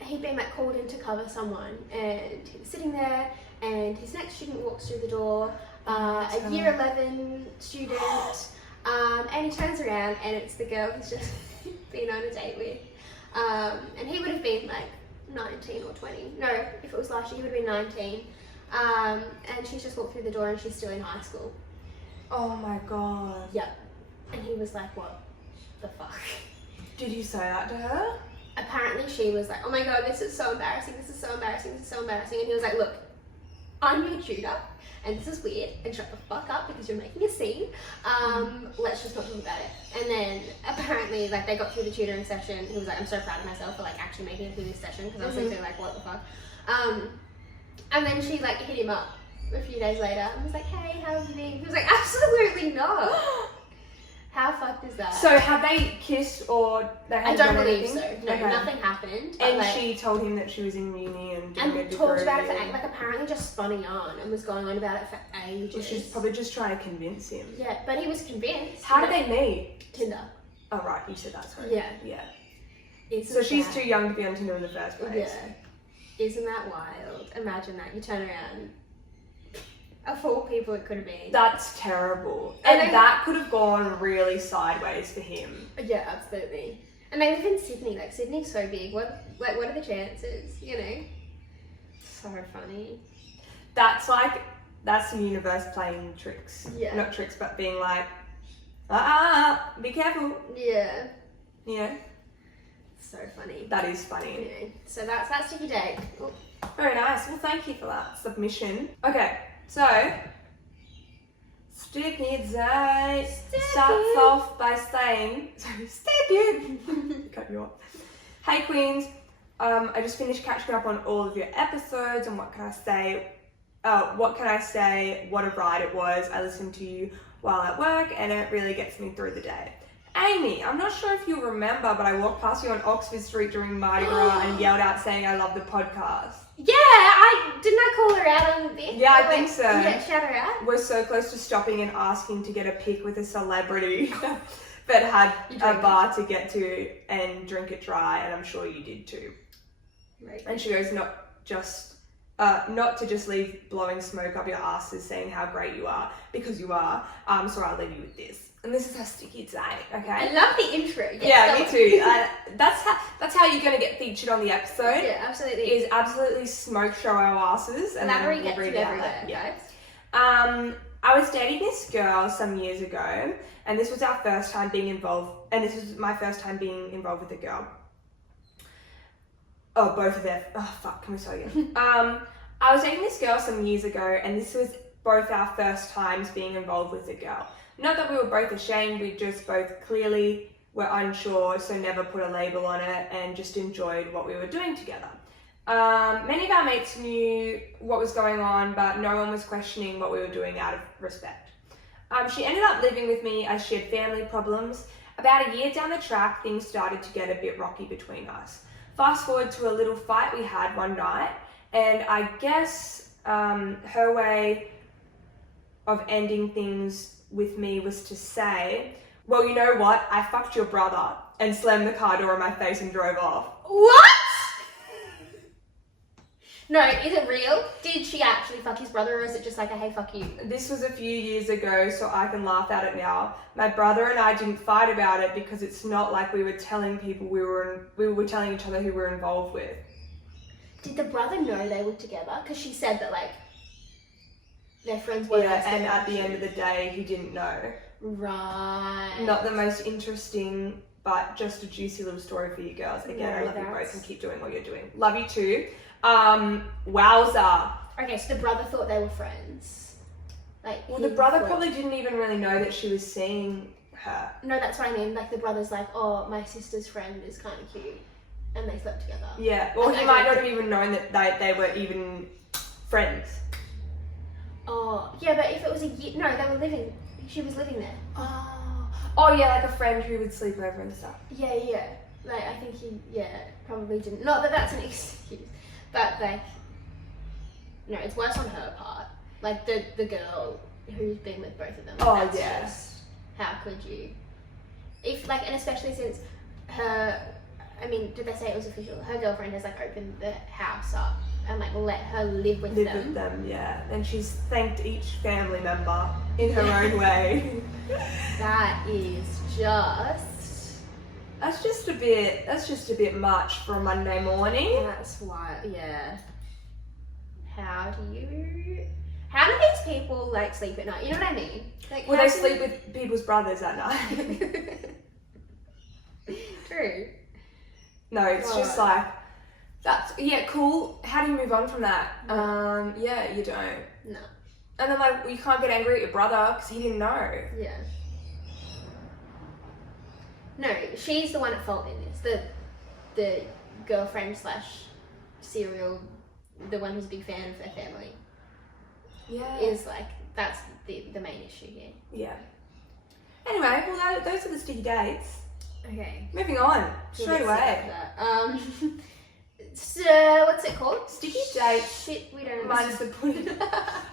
he'd been like called in to cover someone, and he was sitting there, and his next student walks through the door, a year 11 student, and he turns around, and it's the girl he's just been on a date with. And he would have been like 19 or 20. No, if it was last year, he would have been 19. And she's just walked through the door, and she's still in high school. Oh my god. Yep. And he was like, what the fuck? Did you say that to her? Apparently she was like, oh my god, this is so embarrassing, this is so embarrassing, this is so embarrassing. And he was like, look, I'm your tutor, and this is weird, and shut the fuck up because you're making a scene. Let's just not talk about it. And then apparently, like, they got through the tutoring session. He was like, I'm so proud of myself for, like, actually making it through this session, because I was literally like, what the fuck? And then she, like, hit him up a few days later and was like, hey, how have you been? He was like, absolutely not. How fucked is that? So have they kissed or they I had don't done believe anything? so. No, Okay. nothing happened. But And like, she told him that she was in uni and doing a and talked about it degree for and- like apparently just spun a yarn and was going on about it for ages. Well, she's probably just trying to convince him. Yeah, but he was convinced. How did they meet? Tinder. Oh right, you said that, sorry. Yeah. Yeah. Isn't So she's that- too young to be on Tinder in the first place. Yeah. Isn't that wild? Imagine that. You turn around. Of all people it could have been. That's terrible. And And then- that could have gone really sideways for him. Yeah, absolutely. And they live in Sydney. Like, Sydney's so big. What are the chances? You know? So funny. That's the universe playing tricks. Yeah. Not tricks, but being like, be careful. Yeah. You know? So funny. That is funny. Anyway, so that's Sticky Date. Oh, Very nice. Well, thank you for that submission. Okay, so Sticky Date starts off by saying, Sticky. Cut you off. Hey Queens, I just finished catching up on all of your episodes, and what can I say? What a ride it was. I listened to you while at work, and it really gets me through the day. Amy, I'm not sure if you remember, but I walked past you on Oxford Street during Mardi Gras and yelled out saying I love the podcast. yeah, I call her out on this. Yeah, I think so. Yeah, shout her out. We're so close to stopping and asking to get a pic with a celebrity that had You a drank bar to get to and drink it dry, and I'm sure you did too. Right. And she goes, not to just leave blowing smoke up your asses saying how great you are, because you are. So I'll leave you with this. And this is her Sticky Date, okay? I love the intro. Yeah, go me on. too. That's how you're gonna get featured on the episode. Yeah, absolutely. Is absolutely smoke show our asses, and then Flattery we'll gets read you out everywhere, that. Yeah. guys. I was dating this girl some years ago, and this was our first time being involved, and this was my first time being involved with a girl. Oh, both of them. Oh, fuck, can we start again? I was dating this girl some years ago, and this was both our first times being involved with a girl. Not that we were both ashamed, we just both clearly were unsure, so never put a label on it, and just enjoyed what we were doing together. Many of our mates knew what was going on, but no one was questioning what we were doing out of respect. She ended up living with me as she had family problems. About a year down the track, things started to get a bit rocky between us. Fast forward to a little fight we had one night, and I guess her way of ending things with me was to say, well, you know what, I fucked your brother, and slammed the car door in my face and drove off. What? No, is it real? Did she actually fuck his brother, or is it just like a hey, fuck you? This was a few years ago, so I can laugh at it now. My brother and I didn't fight about it because it's not like we were telling people we were telling each other who we were involved with. Did the brother know they were together? Because she said that, like, their friends were. Yeah, and at the end of the day, he didn't know. Right. Not the most interesting, but just a juicy little story for you girls. Again, I No, love you both that's- and keep doing what you're doing. Love you too. Wowza. Okay, so the brother thought they were friends. Like, Well, he the brother thought- probably didn't even really know that she was seeing her. No, that's what I mean. Like, the brother's like, oh, my sister's friend is kind of cute, and they slept together. Yeah, well, And he I might don't not have even known that they were even friends. Oh, yeah, but if it was a year, no, they were living. She was living there. Oh yeah, like a friend who would sleep over and stuff. Yeah, yeah. Like, I think he, probably didn't. Not that that's an excuse, but like, no, it's worse on her part. Like the girl who's been with both of them. Oh, That's yeah. just, how could you? If like, and especially since her, I mean, did they say it was official? Her girlfriend has like opened the house up and like let her live with Live them. with them, yeah. And she's thanked each family member in her own way. That is just. That's just a bit much for a Monday morning. That's why, yeah. How do these people like sleep at night? You know what I mean? Like, Well, how they do sleep with people's brothers at night. True. No, it's just Right. like Cool. How do you move on from that? Yeah, you don't. No. And then like you can't get angry at your brother because he didn't know. Yeah. No, she's the one at fault in this. The girlfriend / serial, the one who's a big fan of their family. Yeah. Is like, that's the main issue here. Yeah. Anyway, well those are the sticky dates. Okay. Moving on. Straight away. So what's it called? Sticky dates. Shit, we don't Minus understand. the pudding.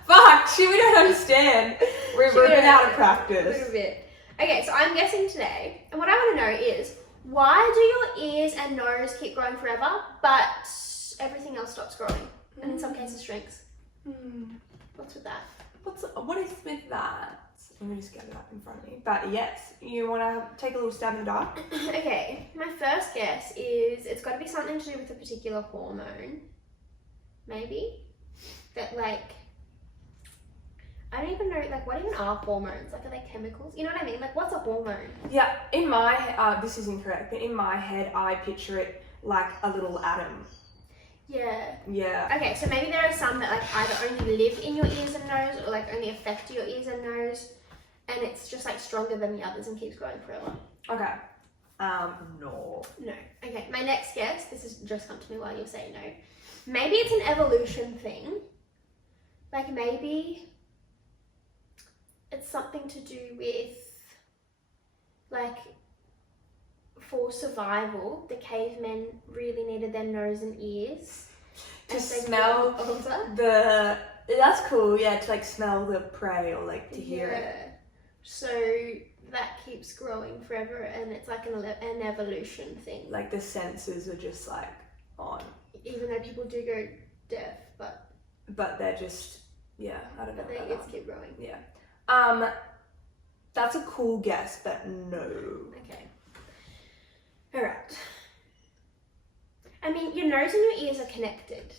Fuck, shit, we don't understand. We're a bit out of A practice. little bit. Okay, so I'm guessing today, and what I want to know is, why do your ears and nose keep growing forever, but everything else stops growing, and in some cases shrinks? What's with that? What is with that? Let me just get it up in front of me. But yes, you want to take a little stab in the dark? Okay, my first guess is it's got to be something to do with a particular hormone. Maybe? That like, I don't even know, like what even are hormones? Like are they chemicals? You know what I mean? Like what's a hormone? Yeah, in my head, this is incorrect, but in my head I picture it like a little atom. Yeah. Yeah. Okay, so maybe there are some that like either only live in your ears and nose or like only affect your ears and nose, and it's just like stronger than the others and keeps growing forever. Okay. No. No. Okay, my next guess, this has just come to me while you're saying no. Maybe it's an evolution thing. Like maybe it's something to do with like for survival, the cavemen really needed their nose and ears To as they smell grew older. that's cool, yeah, to like smell the prey or like to hear it. So that keeps growing forever, and it's like an evolution thing. Like the senses are just like on. Even though people do go deaf, but But they're just, yeah, I don't know. their ears keep growing. Yeah. That's a cool guess, but no. Okay. Alright. I mean, your nose and your ears are connected.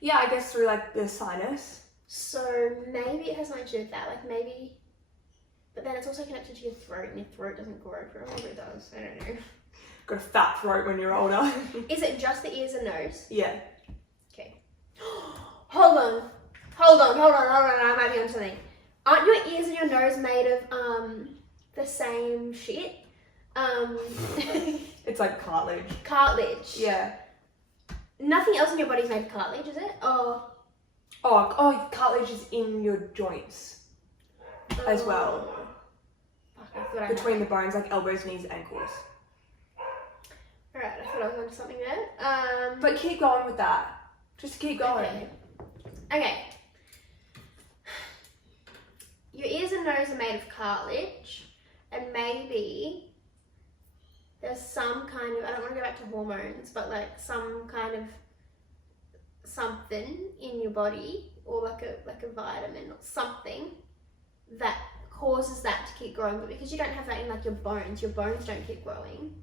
Yeah, I guess through like the sinus. So maybe it has something to do with that. Like maybe, but then it's also connected to your throat, and your throat doesn't grow forever. Maybe it does. I don't know. Got a fat throat when you're older. Is it just the ears and nose? Yeah. Okay. Hold on. I might be on something. Aren't your ears and your nose made of the same shit? It's like cartilage. Cartilage. Yeah. Nothing else in your body's made of cartilage, is it? Oh, cartilage is in your joints as well. Fuck, I thought I Between the bones, like elbows, knees, ankles. Alright, I thought I was onto something there. But keep going with that. Just keep going. Okay. Your ears and nose are made of cartilage, and maybe there's some kind of, I don't want to go back to hormones, but like some kind of something in your body, or like a vitamin or something that causes that to keep growing. But because you don't have that in like your bones don't keep growing.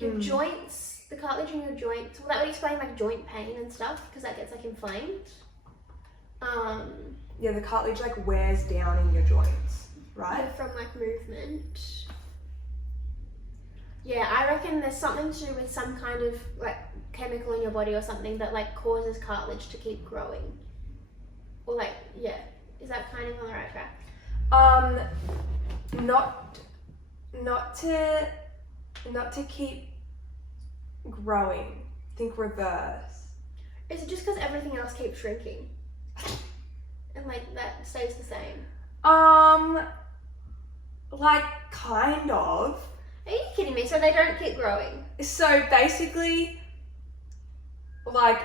Your joints, the cartilage in your joints, well, that would explain like joint pain and stuff, because that gets like inflamed. Yeah, the cartilage like wears down in your joints, right? From like movement. Yeah, I reckon there's something to do with some kind of like chemical in your body or something that like causes cartilage to keep growing. Or like, yeah, is that kind of on the right track? Not to keep growing. Think reverse. Is it just because everything else keeps shrinking? And like that stays the same? Like kind of. Are you kidding me? So they don't keep growing? So basically, like,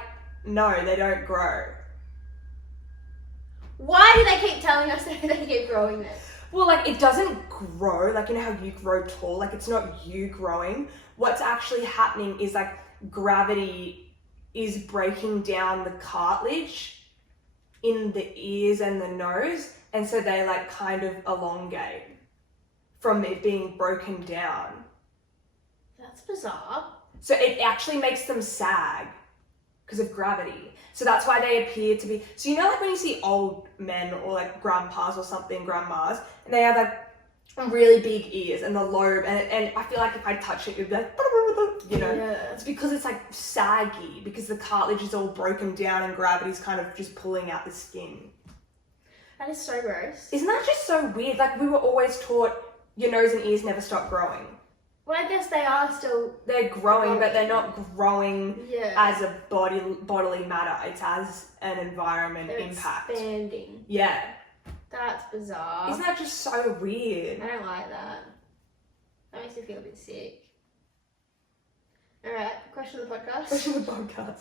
no, they don't grow. Why do they keep telling us that they keep growing then? Well, like, it doesn't grow, like, you know how you grow tall? Like, it's not you growing. What's actually happening is, like, gravity is breaking down the cartilage in the ears and the nose, and so they, like, kind of elongate from it being broken down. That's bizarre. So it actually makes them sag because of gravity. So that's why they appear to be, so you know like when you see old men or like grandpas or something, grandmas, and they have like really big ears and the lobe, and I feel like if I touch it, you'd be like, you know. Yeah. It's because it's like saggy, because the cartilage is all broken down and gravity's kind of just pulling out the skin. That is so gross. Isn't that just so weird? Like, we were always taught your nose and ears never stop growing. Well, I guess they are still. They're growing, but they're not growing Yeah. as a bodily matter. It's as an environment They're impact. expanding. Yeah. That's bizarre. Isn't that just so weird? I don't like that. That makes me feel a bit sick. Alright, question of the podcast. Question of the podcast.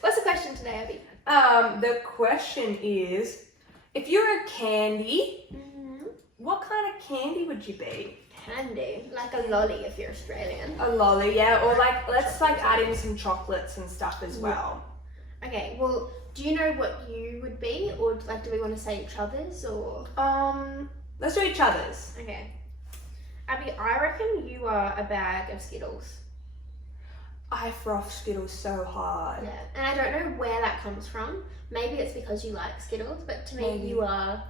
What's the question today, Abby? The question is, if you're a candy, Mm-hmm. what kind of candy would you be? Candy. Like a lolly if you're Australian. A lolly, yeah, or like, let's like add in some chocolates and stuff as well. Okay, well, do you know what you would be? Or like, do we want to say each other's or? Let's do each other's. Okay. Abby, I reckon you are a bag of Skittles. I froth Skittles so hard. Yeah, and I don't know where that comes from. Maybe it's because you like Skittles, but to me, Maybe. you are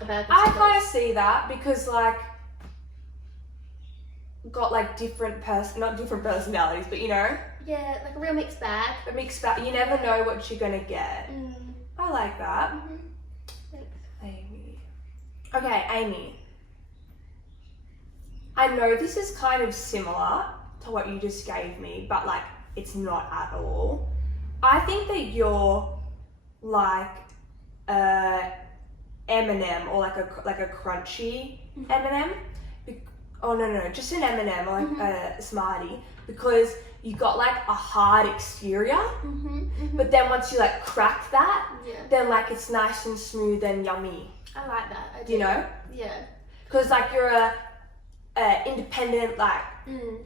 a bag of I Skittles. kind of see that because like, got like not different personalities, but you know, Yeah, like a real mixed bag. a mixed bag. You never know what you're gonna get. I like that. Mm-hmm. Thanks. Amy. Okay, Amy. I know this is kind of similar to what you just gave me, but like it's not at all. I think that you're like a M&M or like a crunchy M&M. Oh no, just an M&M or like a Smartie, because you got like a hard exterior, but then once you like crack that, Yeah, then like it's nice and smooth and yummy. I like that. I do. You know? Yeah. Because like you're a independent, like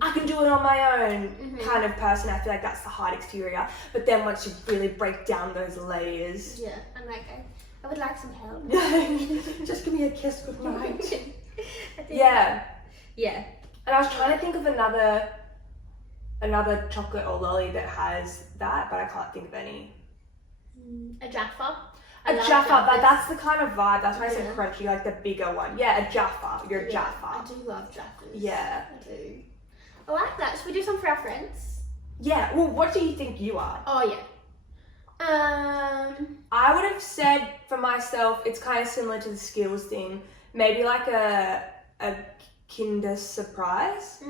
I can do it on my own kind of person. I feel like that's the hard exterior, but then once you really break down those layers, Yeah, I'm like, I would like some help. just give me a kiss goodnight. I think- Yeah. Yeah. And I was trying to think of another chocolate or lolly that has that, but I can't think of any. A Jaffa. A I love Jaffa, Jaffas. that's the kind of vibe. That's why I said Yeah. crunchy, like the bigger one. Yeah, a Jaffa. You're a Yeah, Jaffa. I do love Jaffas. Yeah. I do. I like that. Should we do some for our friends? Yeah. Well, what do you think you are? Oh yeah. I would have said for myself, it's kind of similar to the skills thing. Maybe like a Kinder Surprise,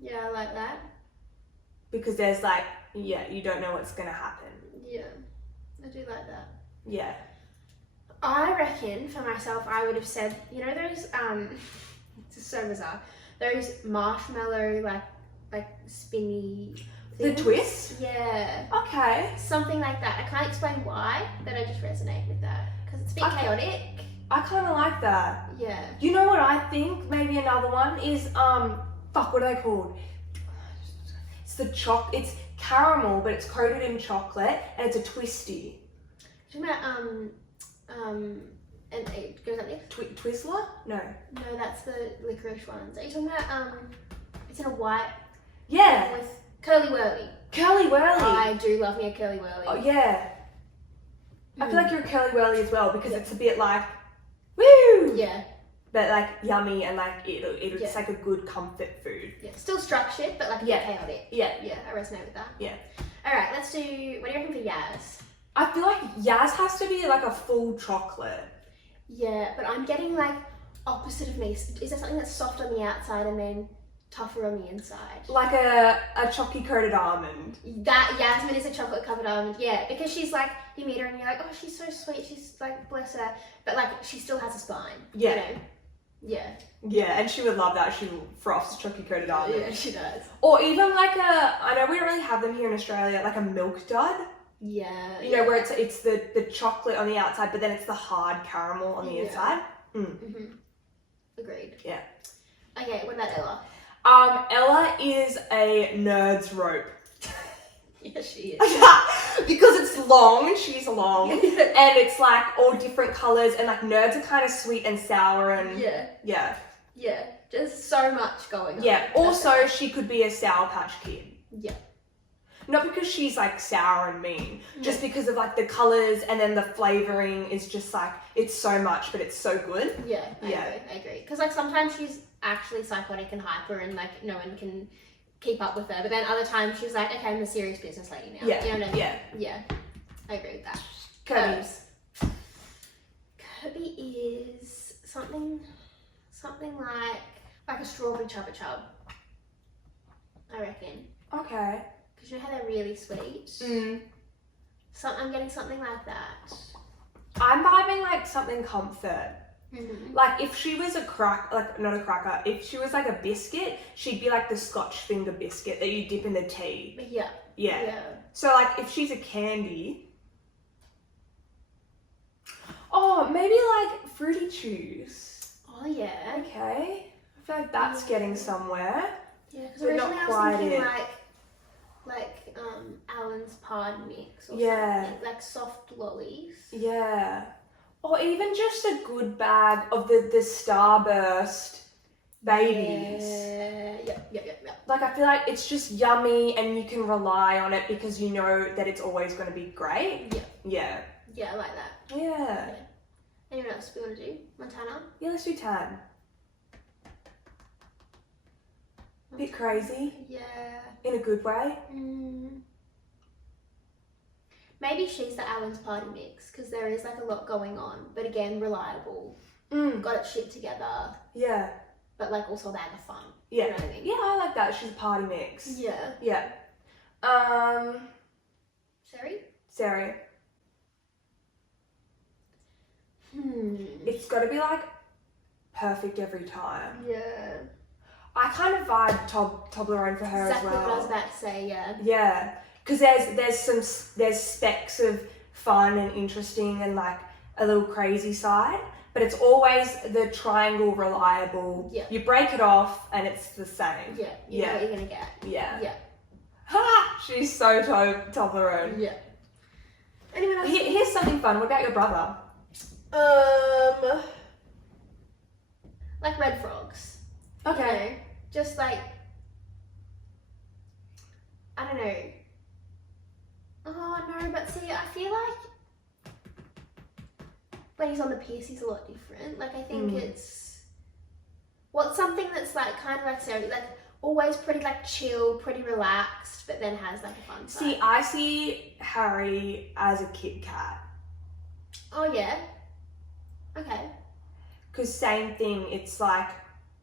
Yeah, I like that. because there's like, yeah, you don't know what's gonna happen. Yeah, I do like that. Yeah. I reckon for myself, I would have said, you know, those this is so bizarre. Those marshmallow like spinny The things. twist? Yeah. Okay. Something like that. I can't explain why, but I just resonate with that because it's a bit Okay. chaotic. I kind of like that. Yeah. You know what I think? Maybe another one is fuck, what are they called? It's caramel, but it's coated in chocolate, and it's a twisty. Talking about and it goes like this. Twizzler? No. No, that's the licorice ones. Are you talking about it's in a white Yeah. with curly whirly? Curly whirly. I do love me a curly whirly. Oh yeah. I feel like you're a curly whirly as well, because Yeah. it's a bit like, woo! Yeah. But like yummy, and like it's Yeah. like a good comfort food. Yeah. Still structured, but like a bit Yeah. chaotic. Yeah. Yeah, I resonate with that. Yeah. Alright, let's do, what do you reckon for Yaz? I feel like Yaz has to be like a full chocolate. Yeah, but I'm getting like opposite of me. Is there something that's soft on the outside and then tougher on the inside? Like a chocolate coated almond. That Yasmin is a chocolate covered almond, yeah, because she's like, you meet her and you're like, oh, she's so sweet, she's like, bless her, but like, she still has a spine, Yeah. you know? Yeah. Yeah, and she would love that. She froths chocolate coated almond. Yeah, she does. Or even like I know we don't really have them here in Australia, like a milk dud. Yeah. You know, where it's the chocolate on the outside, but then it's the hard caramel on the Yeah. inside. Agreed. Yeah. Okay, what about Ella? Ella is a nerd's rope. Yeah, she is. Because it's long, she's long, and it's like all different colours, and like nerds are kind of sweet and sour and Yeah, just so much going on. Yeah. Also, she could be a Sour Patch Kid. Yeah. Not because she's like sour and mean, just because of like the colours and then the flavouring is just like, it's so much, but it's so good. Yeah, I agree. Because like sometimes she's actually psychotic and hyper and like no one can keep up with her. But then other times she's like, okay, I'm a serious business lady now. Yeah, you know what I mean? yeah. I agree with that. Kirby's. Kirby is something like a strawberry chubba chub, I reckon. Okay. Because you know how they're really sweet. So I'm getting something like that. I'm vibing like something comfort. Mm-hmm. Like if she was not a cracker, if she was like a biscuit, she'd be like the Scotch finger biscuit that you dip in the tea. Yeah. So like if she's a candy, oh, maybe like Fruity Chews. Oh yeah. Okay. I feel like that's getting somewhere. Yeah, because But not originally I quite was thinking it. like Alan's Pard mix or something, like soft lollies. Yeah. Or even just a good bag of the Starburst babies. Yeah. Like I feel like it's just yummy and you can rely on it because you know that it's always going to be great. Yeah. Yeah, I like that. Yeah. Anyone else we want to do? Montana? Yeah, let's do tan. Bit crazy. Yeah. In a good way. Maybe she's the Alan's Party mix because there is like a lot going on, but again, reliable. Got it shit together, Yeah. but like also a bag of fun. Yeah. You know what I mean? Yeah, I like that. She's a party mix. Yeah. Yeah. Sari. It's got to be like perfect every time. Yeah. I kind of vibe Toblerone for her Exactly as well. what I was about to say, yeah. Yeah, because there's specks of fun and interesting and like a little crazy side, but it's always the triangle reliable. Yeah. You break it off and it's the same. Yeah. You know what you're gonna get. Yeah. Yeah. Ha! She's so Toblerone. Yeah. Anyone else? Here's something fun. What about your brother? Like red frogs. Okay. You know, just like, I don't know. Oh no, but see, I feel like when he's on the piss, he's a lot different. Like I think it's something that's like kind of like Sarah, like always pretty like chill, pretty relaxed, but then has like a fun side. See, I see Harry as a Kit Kat. Oh yeah. Okay. Because same thing, it's like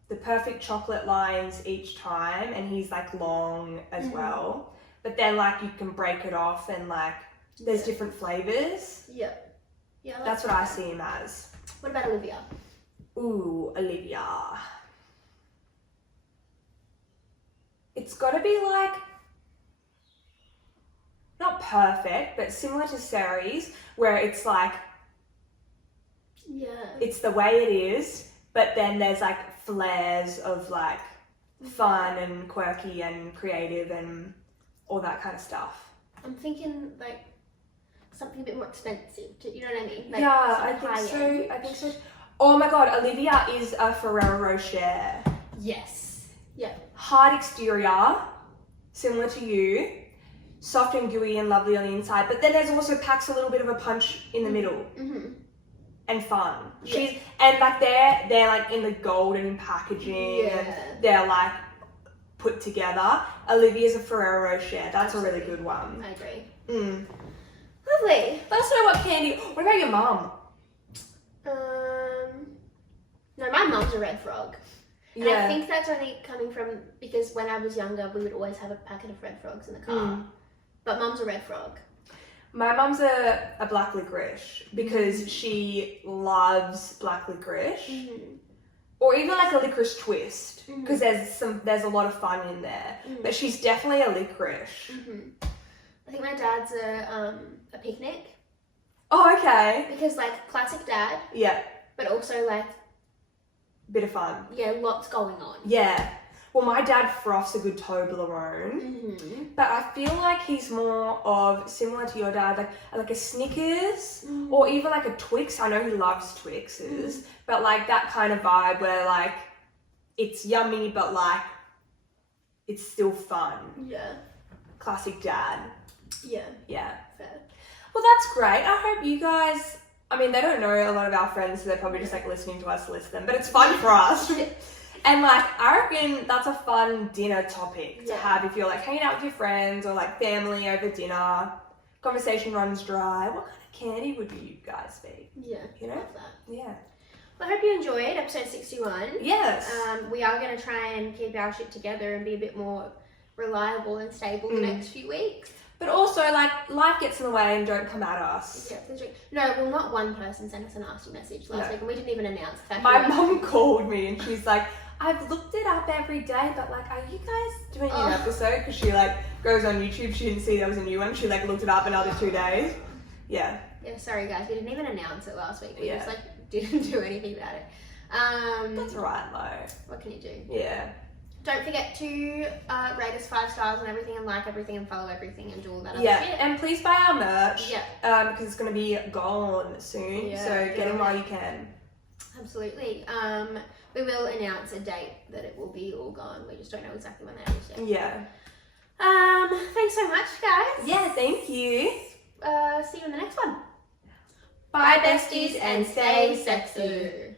the perfect chocolate lines each time and he's like long as well. But then like you can break it off and like there's different flavours. Yeah. Yeah. That's what I see him as. What about Olivia? Ooh, Olivia. It's got to be like, not perfect, but similar to Sari's, where it's like, Yeah. it's the way it is, but then there's like flares of like fun and quirky and creative and all that kind of stuff. I'm thinking like something a bit more expensive. You know what I mean? Like, Yeah, I something think so. high-end. I think so. Oh my god, Olivia is a Ferrero Rocher. Yes. Yeah. Hard exterior, similar to you. Soft and gooey and lovely on the inside, but then there's also packs a little bit of a punch in the middle. And fun. Yeah. And like they're like in the golden packaging and they're like put together. Olivia's a Ferrero Rocher. That's a really good one. I agree. Lovely. Let us know what candy. What about your mum? No, my mum's a red frog. And I think that's only coming from because when I was younger, we would always have a packet of red frogs in the car. But mum's a red frog. My mum's a black licorice because she loves black licorice. Or even like a licorice twist because there's a lot of fun in there. But she's definitely a licorice. I think my dad's a picnic. Oh, okay. Because like classic dad, Yeah. but also like, Bit of fun. yeah, lots going on. Yeah. Well, my dad froths a good Toblerone, but I feel like he's more of, similar to your dad, like a Snickers or even like a Twix. I know he loves Twixes, but like that kind of vibe where like it's yummy, but like it's still fun. Yeah. classic dad. Yeah, Yeah. fair. Well, that's great. I hope you guys, I mean, they don't know a lot of our friends, so they're probably just like listening to us list them, but it's fun for us. And like, I reckon that's a fun dinner topic to have if you're like hanging out with your friends or like family over dinner. Conversation runs dry. What kind of candy would you guys be? Yeah, You know? love that. Yeah. Well, I hope you enjoyed episode 61. Yes. We are going to try and keep our shit together and be a bit more reliable and stable the next few weeks. But also, like, life gets in the way and don't come at us. No, well, not one person sent us a nasty message last week, and we didn't even announce the fact. My mum called me and she's like, I've looked it up every day, but like, are you guys doing an episode? Because she like goes on YouTube, she didn't see there was a new one, she like looked it up another 2 days. Yeah. Yeah, sorry guys, we didn't even announce it last week. We just like didn't do anything about it. That's right though. What can you do? Yeah. Don't forget to rate us 5 stars on everything and like everything and follow everything and do all that other Yeah, shit. and please buy our merch. Yeah. Because it's going to be gone soon. Yeah, so get in yeah. while you can. Absolutely. We will announce a date that it will be all gone. We just don't know exactly when that is yet. Yeah. Thanks so much, guys. Yeah, thank you. See you in the next one. Bye, besties, and stay sexy.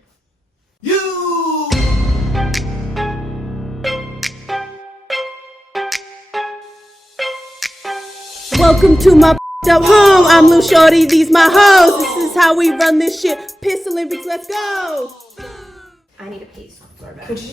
You. Welcome to my up home. I'm Lil Shorty, these my hoes. This is how we run this shit. Piss Olympics, let's go. I need a piece. Sorry about Could you